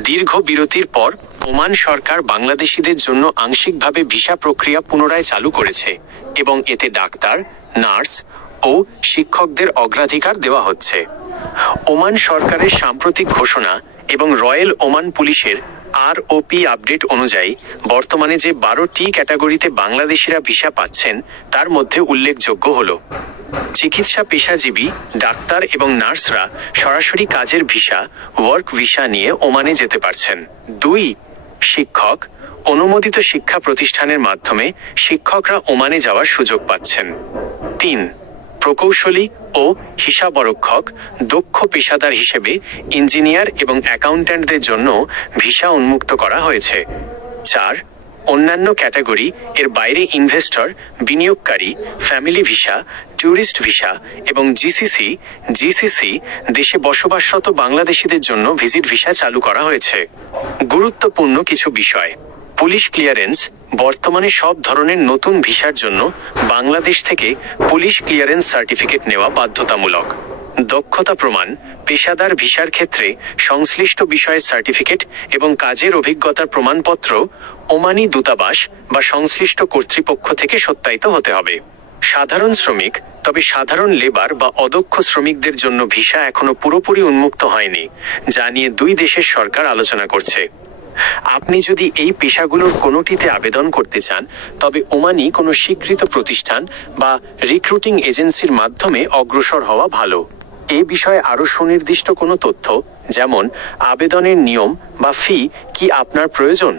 দীর্ঘ বিরতির পর ওমান সরকার বাংলাদেশিদের জন্য আংশিকভাবে ভিসা প্রক্রিয়া পুনরায় চালু করেছে এবং এতে ডাক্তার, নার্স ও শিক্ষকদের অগ্রাধিকার দেওয়া হচ্ছে। ওমান সরকারের সাম্প্রতিক ঘোষণা এবং রয়্যাল ওমান পুলিশের আর ওপি আপডেট অনুযায়ী, বর্তমানে যে বারোটি ক্যাটাগরিতে বাংলাদেশিরা ভিসা পাচ্ছেন, তার মধ্যে উল্লেখযোগ্য হল চিকিৎসা পেশাজীবী, ডাক্তার এবং নার্সরা সরাসরি কাজের ভিসা, ওয়ার্ক ভিসা নিয়ে ওমানে যেতে পারছেন। দুই, শিক্ষক, অনুমোদিত শিক্ষা প্রতিষ্ঠানের মাধ্যমে শিক্ষকরা ওমানে যাওয়ার সুযোগ পাচ্ছেন। তিন প্রকৌশলী ও হিসাবরক্ষক, দক্ষ পেশাদার হিসেবে ইঞ্জিনিয়ার এবং অ্যাকাউন্ট্যান্টদের জন্য ভিসা উন্মুক্ত করা হয়েছে। চার, অন্যান্য ক্যাটাগরি এর বাইরে ইনভেস্টর, বিনিয়োগকারী, ফ্যামিলি ভিসা, ট্যুরিস্ট ভিসা এবং জিসিসি জিসিসি দেশে বসবাসরত বাংলাদেশিদের জন্য ভিজিট ভিসা চালু করা হয়েছে। গুরুত্বপূর্ণ কিছু বিষয়। পুলিশ ক্লিয়ারেন্স বর্তমানে সব ধরনের নতুন ভিসার জন্য বাংলাদেশ থেকে পুলিশ ক্লিয়ারেন্স সার্টিফিকেট নেওয়া বাধ্যতামূলক। দক্ষতা প্রমাণ, পেশাদার ভিসার ক্ষেত্রে সংশ্লিষ্ট বিষয়ের সার্টিফিকেট এবং কাজের অভিজ্ঞতার প্রমাণপত্র ওমানি দূতাবাস বা সংশ্লিষ্ট কর্তৃপক্ষ থেকে সত্যায়িত হতে হবে। সাধারণ শ্রমিক, তবে সাধারণ লেবার বা অদক্ষ শ্রমিকদের জন্য ভিসা এখনও পুরোপুরি উন্মুক্ত হয়নি, যা নিয়ে দুই দেশের সরকার আলোচনা করছে। আপনি যদি এই পেশাগুলোর কোনোটিতে আবেদন করতে চান, তবে ওমানি কোনো স্বীকৃত প্রতিষ্ঠান বা রিক্রুটিং এজেন্সির মাধ্যমে অগ্রসর হওয়া ভালো। এ বিষয়ে আরও সুনির্দিষ্ট কোনো তথ্য, যেমন আবেদনের নিয়ম বা ফি, কি আপনার প্রয়োজন?